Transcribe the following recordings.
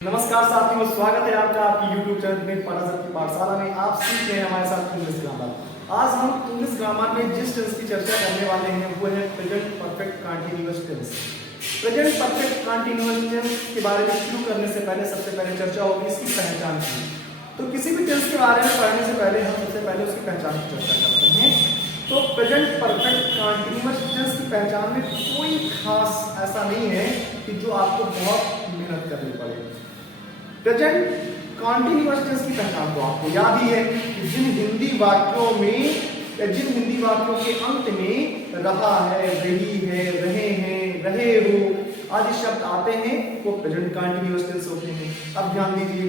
नमस्कार साथियों, स्वागत है आपका आपकी YouTube चैनल में पढ़ा की पाठशाला में। आप सीख रहे हैं हमारे साथ इंग्लिश ग्रामर। आज हम इंग्लिश ग्रामर में जिस टेंस की चर्चा करने वाले हैं वो है present perfect continuous tense. Present perfect continuous tense के बारे में शुरू करने से पहले सबसे पहले चर्चा होगी इसकी पहचान की। तो किसी भी टेंस के बारे में पढ़ने से पहले हम सबसे पहले उसकी पहचान की चर्चा करते हैं। तो प्रेजेंट परफेक्ट कंटीन्यूअस टेंस की पहचान में कोई खास ऐसा नहीं है कि जो आपको बहुत मेहनत करनी पड़े। प्रेजेंट कंटीन्यूअस टेंस की पहचान तो आपको याद ही है कि जिन हिंदी वाक्यों के अंत में रहा है, रही है, रहे हैं, रहे हो आदि शब्द आते हैं वो प्रेजेंट कंटीन्यूअस टेंस होते हैं। अब ध्यान दीजिए,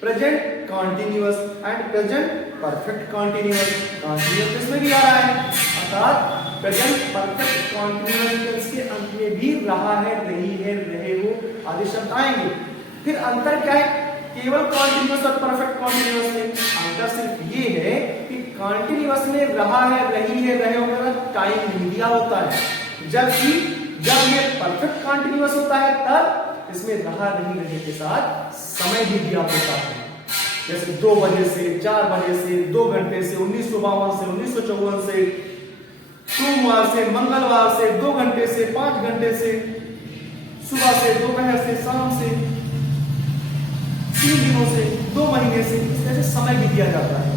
present continuous and present perfect continuous tense में भी आ रहा है, अर्थात प्रेजेंट परफेक्ट कंटीन्यूअस टेंस के अंत में भी रहा है, रही है, रहे हो आदि शब्द आएंगे। फिर अंतर क्या है केवल कॉन्टिन्यूअस और परफेक्ट कॉन्टिन्यूअस में? अंतर सिर्फ ये है कि कॉन्टिन्यूअस में रहा है, रही है, रहे हो टाइम नहीं दिया होता है, जबकि जब ये परफेक्ट कॉन्टिन्यूअस होता है तब इसमें रहा, रही, रहे के साथ समय भी दिया होता है। जैसे 2 बजे से 4 बजे से 2 घंटे से 1952 से 1954 से सोमवार से मंगलवार से 2 घंटे से 5 घंटे से सुबह से दोपहर से शाम से 3 दिनों से 2 महीने से इस तरह से समय भी दिया जाता है।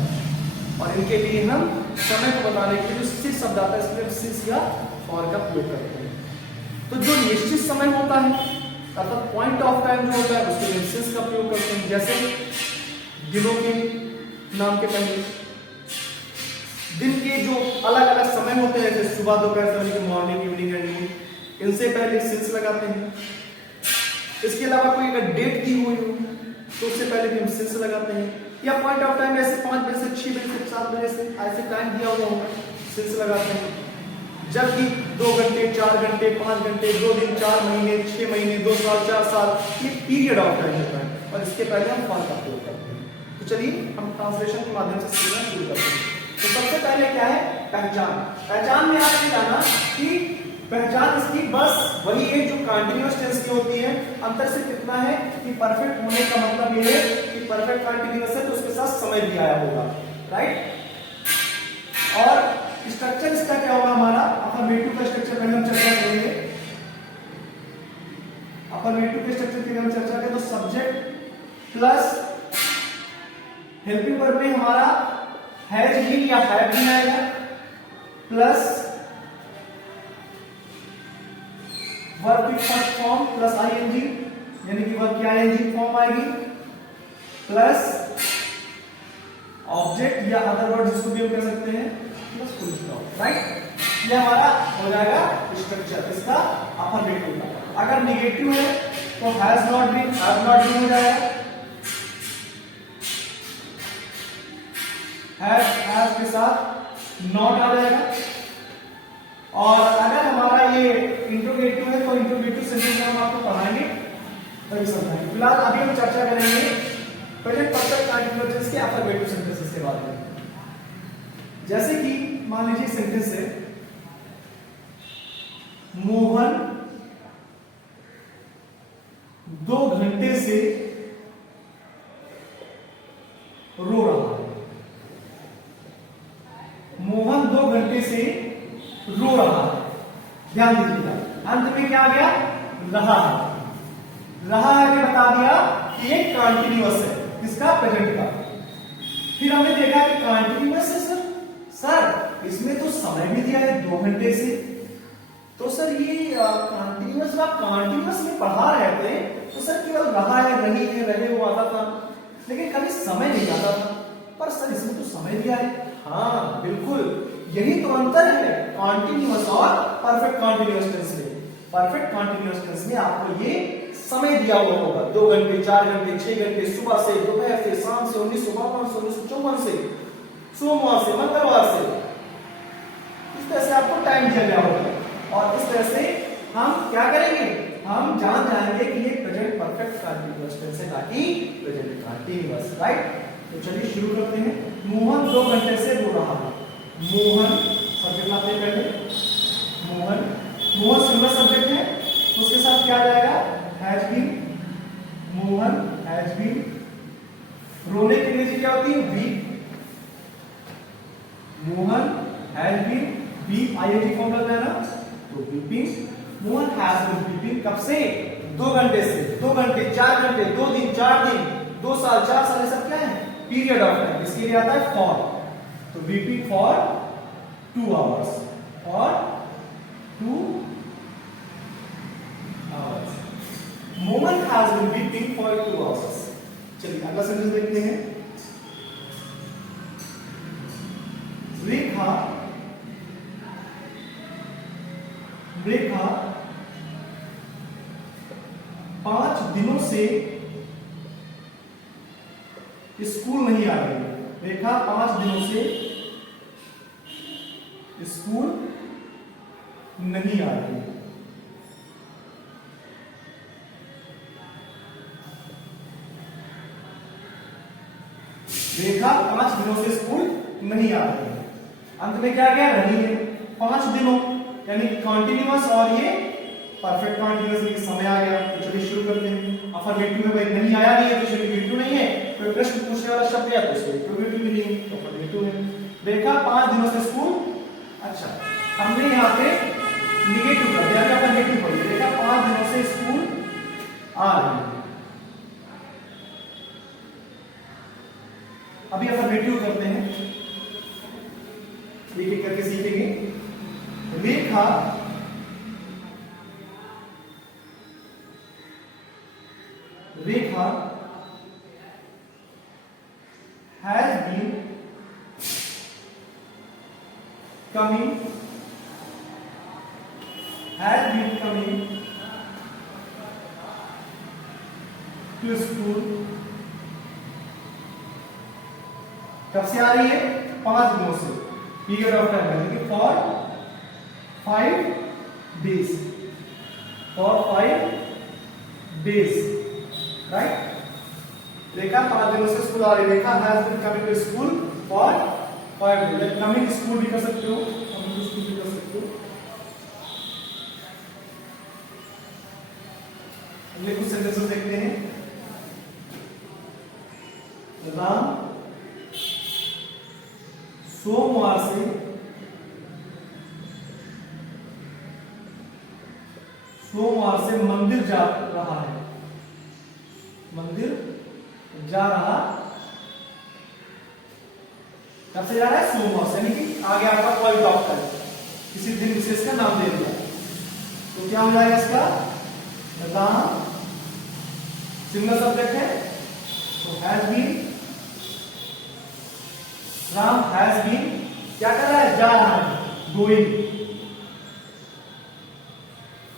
और इनके लिए हम समय को बताने के लिए जो सिंस शब्द आता है इसमें सिंस या फॉर का प्रयोग करते हैं। तो जो निश्चित समय होता है अर्थात पॉइंट ऑफ टाइम जो होता है उसके लिए सिंस का प्रयोग करते हैं। जैसे दिनों के नाम के पहले दिन के जो अलग अलग समय होते हैं, जैसे सुबह दोपहर समय, मॉर्निंग, इवनिंग एंड इवनिंग, इनसे पहले सिंस लगाते हैं। इसके अलावा कोई अगर डेट दी हुई हो तो उससे पहले भी हम सिंस लगाते हैं, या पॉइंट ऑफ टाइम ऐसे 5 बजे से 6 बजे से 7 बजे से ऐसे टाइम दिया हुआ होगा, सिंस लगाते हैं। जबकि 2 घंटे 4 घंटे 5 घंटे 2 दिन 4 महीने 6 महीने 2 साल 4 साल ये पीरियड ऑफ टाइम होता है और इसके पहले हम फॉर का प्रयोग करते हैं। तो चलिए हम ट्रांसलेशन के माध्यम से सीखना शुरू करते हैं। तो सबसे पहले क्या है पहचान। पहचान में आपने जाना कि पहचान इसकी बस वही है जो कंटीन्यूअस टेंस की होती है। अंतर सिर्फ इतना है कि परफेक्ट होने का मतलब ये है कि परफेक्ट कंटीन्यूअस है तो उसके साथ समय भी आया होगा, राइट। और स्ट्रक्चर इसका क्या होगा हमारा अफर्मेटिव का स्ट्रक्चर पहले हम चर्चा करेंगे। अफर्मेटिव के स्ट्रक्चर की हम चर्चा करें तो सब्जेक्ट प्लस हेल्पिंग वर्ब में हमारा हैज बीन या हैव बीन आएगा, प्लस वर्ब की फर्स्ट फॉर्म प्लस आईएनजी यानी कि वर्ब की आईएनजी फॉर्म आएगी, प्लस ऑब्जेक्ट या अदर वर्ड जिसको भी हम कह सकते हैं प्लस फुल स्टॉप, राइट। ये हमारा हो जाएगा स्ट्रक्चर इसका अफर्मेटिव का। अगर नेगेटिव है तो हैज नॉट बीन हो जाएगा, हैज के साथ नॉट आ जाएगा। और अगर हमारा ये इंट्रोगेटिव है तो इंट्रोगेटिव सेंटेंस हम आपको पढ़ाएंगे तभी समझाएंगे। फिलहाल अभी हम चर्चा करेंगे प्रेजेंट परफेक्ट कंटीन्यूअस टेंस के अफर्मेटिव सेंटेंसेस के बारे में। जैसे कि मान लीजिए सेंटेंस है मोहन 2 घंटे से रो रहा है। मोहन 2 घंटे से रो रहा है। ध्यान दीजिएगा अंत में क्या आ गया रहा है कि बता दिया कि ये कंटीन्यूअस है किसका प्रेजेंट का। फिर हमने देखा कि कंटीन्यूअस है सर इसमें तो समय भी दिया है 2 घंटे से, तो सर ये कंटीन्यूअस आप कंटीन्यूअस में पढ़ा रहे थे तो सर केवल रहा है, रही है, रहे हुआ आता था लेकिन कभी समय नहीं आता था, पर सर इसमें तो समय दिया है। हाँ बिल्कुल यही तो अंतर है कॉन्टिन्यूअस और परफेक्ट कॉन्टिन्यूअस टेंस में। परफेक्ट कॉन्टिन्यूअस टेंस में आपको ये समय दिया हुआ होगा 2 घंटे 4 घंटे 6 घंटे सुबह से दोपहर से शाम से 1952 से 1954 से सोमवार से मंगलवार से इस तरह से आपको टाइम दिया गया होगा। और इस तरह से हम क्या करेंगे हम जान जाएंगे कि ये प्रेजेंट परफेक्ट कॉन्टिन्यूअस टेंस है ताकि प्रेजेंट कॉन्टिन्यूअस, राइट। तो चलिए शुरू करते हैं। मोहन 2 घंटे से रो रहा है। मोहन सब्जेक्ट लाते हैं पहले, मोहन सिंगल सब्जेक्ट है तो उसके साथ क्या आ जाएगा has been, Mohan has been, रोने की अंग्रेजी क्या होती है? Weep. Mohan has been, weep ING form लगना है ना, तो weeping. Mohan has been weeping कब से? 2 घंटे से। 2 घंटे, 4 घंटे, 2 दिन, 4 दिन, 2 साल, 4 साल, ये सब क्या है? Period of time. इसके लिए आता है फॉर, तो वीपिंग फॉर 2 आवर्स और 2 hours. Mohan has been weeping for 2 hours. चलिए अगला सेंटेंस देखते हैं। रेखा 5 दिनों से स्कूल नहीं आ रही। रेखा 5 दिनों से स्कूल नहीं आ रही। रेखा 5 दिनों से स्कूल नहीं आ रही है। अंत में क्या गया? रही है। 5 दिनों यानी कंटिन्यूअस और ये परफेक्ट कंटिन्यूअस, ये समय आ गया। तो चलिए शुरू करते हैं। अफर्मेटिव में भाई नहीं आया नहीं है तो अफर्मेटिव नहीं है, कोई प्रश्न पूछने वाला शब्द है तो अफर्मेटिव भी नहीं है, तो अफर्मेटिव है। रेखा 5 दिनों से स्कूल, अच्छा हमने यहाँ पे निगेटिव कर दिया, क्या नेगेटिव बोलिए। रेखा 5 दिनों से स्कूल आ रही है। अभी अफर्मेटिव करते हैं, एक एक करके सीखेंगे। रेखा has been coming to school। कब से आ रही है? 5 दिनों से। पीरियड ऑफ टाइम है for 5 days, for 5 days, right. Rekha 5 दिनों से स्कूल आ रही है। Rekha has been coming to school for 5 days। Coming school भी कर सकते हो, कमिंग टू स्कूल भी कर सकते हो। अगले कुछ सेंटेंसेस देखते हैं। राम सोमवार से मंदिर जा रहा है। मंदिर जा रहा, कब से जा रहा है? सोमवार से, यानी कि आगे आपका पॉइंट ऑफ टाइम, किसी दिन विशेष का नाम दे दिया। तो क्या हो जाएगा इसका? राम सिंगल सब्जेक्ट है, तो has been. Ram has been क्या कर रहा है? जा रहा है, गोइंग।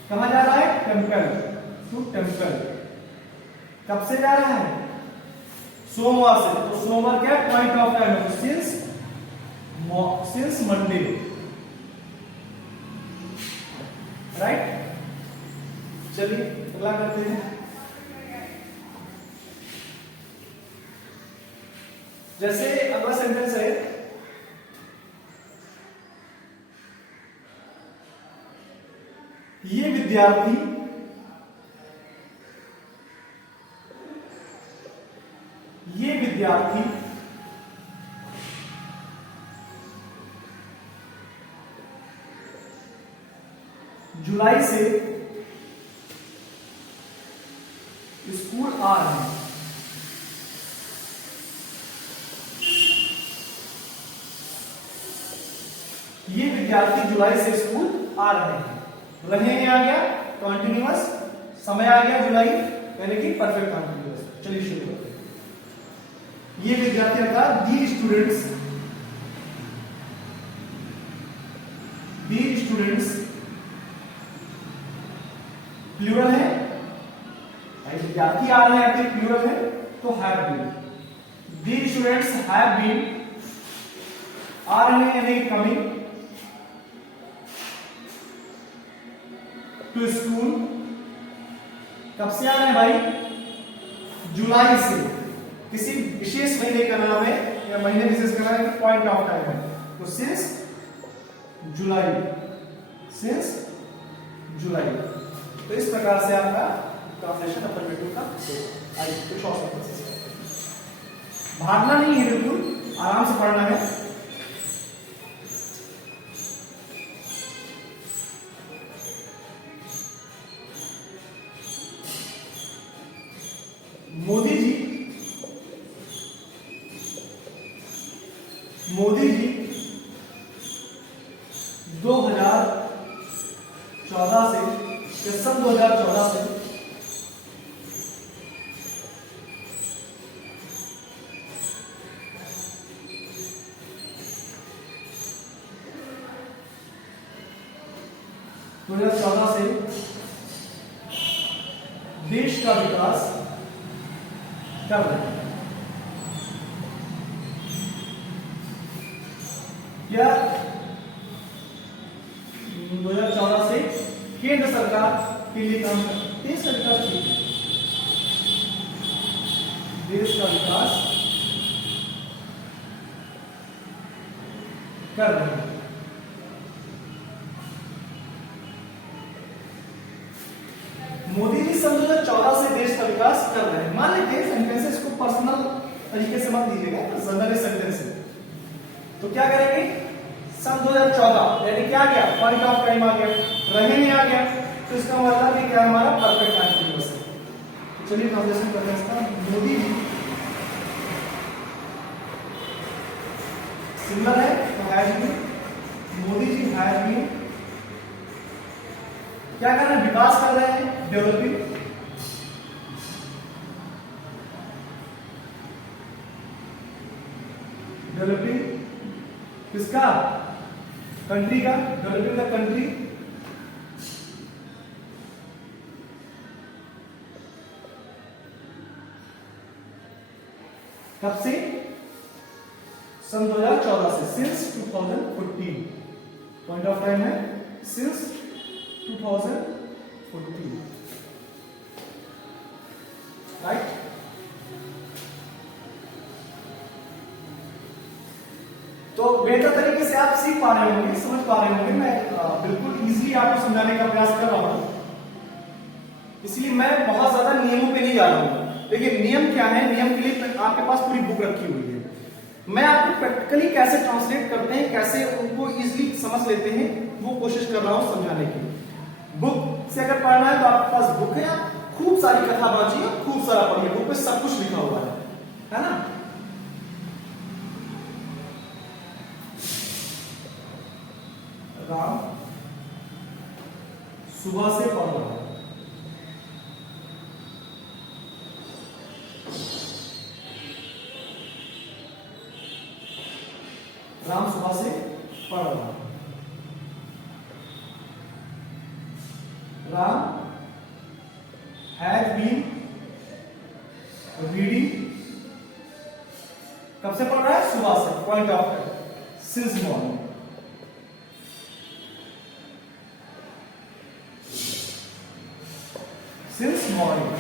कहां जा रहा है? Temple, to temple. कब से जा रहा है? सोमवार से। तो सोमवार क्या पॉइंट ऑफ टाइम है? Since Monday, right. चलिए अगला करते हैं। जैसे अगला सेंटेंस है, ये विद्यार्थी जुलाई से स्कूल आ रहे हैं। ये विद्यार्थी जुलाई से स्कूल आ रहे हैं। रहे हैं आ गया कंटिन्यूअस, समय आ गया जुलाई, यानी कि परफेक्ट कंटिन्यूअस। चलिए शुरू करते हैं। ये विद्यार्थी अर्थात दी स्टूडेंट्स प्लूरल है, विद्यार्थी आ रहे हैं प्लूरल है, तो have been. The students have been, आ रहे हैं यानी कमिंग टू स्कूल। कब से आ रहे हैं भाई? जुलाई से। किसी विशेष महीने का नाम है या महीने विशेष का नाम है, पॉइंट ऑफ टाइम है, तो सिंस जुलाई, तो इस प्रकार से आपका ट्रांसलेशन अफर्मेटिव का आइए कुछ और सेंटेंसेस करते हैं। भागना नहीं है, बिल्कुल आराम से पढ़ना है। मोदी जी 2014 से या सन 2014 से देश का विकास कर रहे हैं। क्या 2014 से केंद्र सरकार के लिए काम कर, देश का विकास ठीक है, देश का विकास कर रहे हैं। मोदी जी सन 2014 से देश का विकास कर रहे हैं। मान लीजिए सेंटेंसेस को पर्सनल तरीके से मत लीजिएगा, जनरल सेंटेंस है, तो क्या करेंगे, सन 2014 यानी क्या गया, पॉइंट ऑफ टाइम आ गया, रहे में आ गया, तो इसका मतलब कि क्या हमारा परफेक्ट कंटीन्यूअस है। तो चलिए ट्रांसलेशन करते हैं इसका। मोदी जी सिंगल है तो has been, Modi ji has been क्या कर रहे हैं, विकास कर रहे हैं, डेवलपिंग, डेवलपिंग किसका, कंट्री का, डेवलपिंग द कंट्री कब से, सन 2014 से, सिंस 2014, पॉइंट ऑफ टाइम है सिंस 2014, राइट। तो बेहतर तरीके से आप सीख पा रहे होंगे, समझ पा रहे होंगे। मैं बिल्कुल इजीली आपको समझाने का प्रयास कर रहा हूं, इसलिए मैं बहुत ज्यादा नियमों पे नहीं जा रहा हूं। देखिए नियम क्या है, नियम के लिए आपके पास पूरी बुक रखी हुई है। मैं आपको प्रैक्टिकली कैसे ट्रांसलेट करते हैं, कैसे उनको इजीली समझ लेते हैं, वो कोशिश कर रहा हूं समझाने की। बुक से अगर पढ़ना है तो आपके पास बुक है, आप खूब सारी कथा बांचिए, खूब सारा पढ़िए, बुक पे सब कुछ लिखा हुआ है ना। राम सुबह से पढ़ रहा है, राम सुबह से पढ़ रहा है, राम हैज बीन रीडिंग, कब से पढ़ रहा है, सुबह से, point of time since morning, since morning,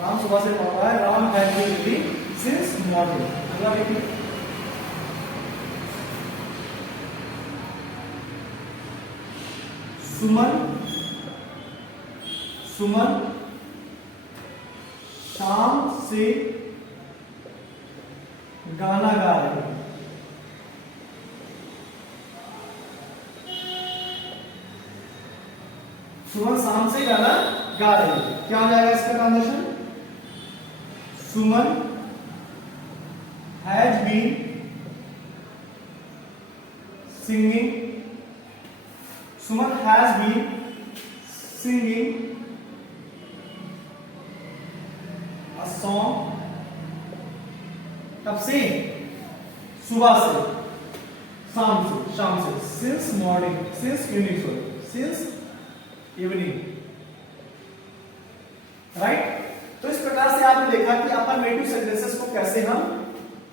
Ram सुबह से पढ़ रहा है, Ram has been reading since morning. अगला देखिए, सुमन सुमन शाम से गाना गा रहे हैं, सुमन शाम से गाना गा रहे हैं, क्या हो जाएगा इसका translation, Suman has been singing, Suman has been singing a song, कब से, सुबह से, शाम से, since morning, since evening, since evening, right. तो इस प्रकार से आपने देखा कि अफर्मेटिव सेंटेंसेस को कैसे हम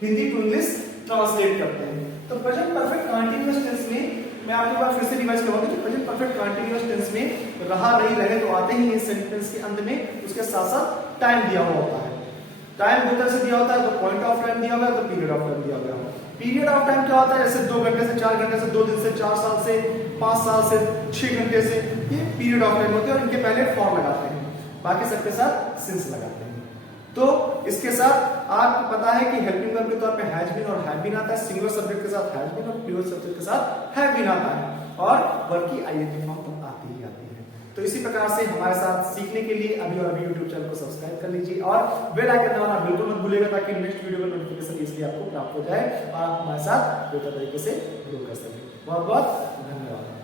हिंदी टू इंग्लिश ट्रांसलेट करते हैं। तो प्रेजेंट परफेक्ट कंटीन्यूअस टेंस में मैं आपके बार फिर से रिवाइज करवाऊंगा कि प्रेजेंट परफेक्ट कंटीन्यूअस टेंस में रहा रही रहे तो आते ही इस सेंटेंस के अंत में उसके साथ साथ टाइम दिया हुआ होता है। टाइम दो तरह से दिया होता है, तो पॉइंट ऑफ टाइम दिया हुआ है, तो पीरियड ऑफ टाइम दिया हुआ है। पीरियड ऑफ टाइम क्या होता है, जैसे 2 घंटे से 4 घंटे से, 2 दिन से, 4 साल से, 5 साल से, 6 घंटे से, ये पीरियड ऑफ टाइम होते हैं और इनके पहले फॉर लगाते हैं, बाकी सबके साथ सिंस लगाते हैं। इसके साथ आपको पता है कि हेल्पिंग वर्ब के तौर पे हैज बीन और हैव बीन आता है, सिंगुलर सब्जेक्ट के साथ हैज बीन और प्लूरल सब्जेक्ट के साथ हैव बीन आता है, और वर्ब की आईएनजी फॉर्म तो आती ही आती है। तो इसी प्रकार से हमारे साथ सीखने के लिए अभी और अभी YouTube चैनल को सब्सक्राइब कर लीजिए और बेल आइकन दबाना बिल्कुल मत भूलिएगा, ताकि नेक्स्ट वीडियो का नोटिफिकेशन इसलिए आपको प्राप्त हो जाए और आप हमारे साथ बेहतर तरीके से ग्रो कर सकें। बहुत बहुत धन्यवाद।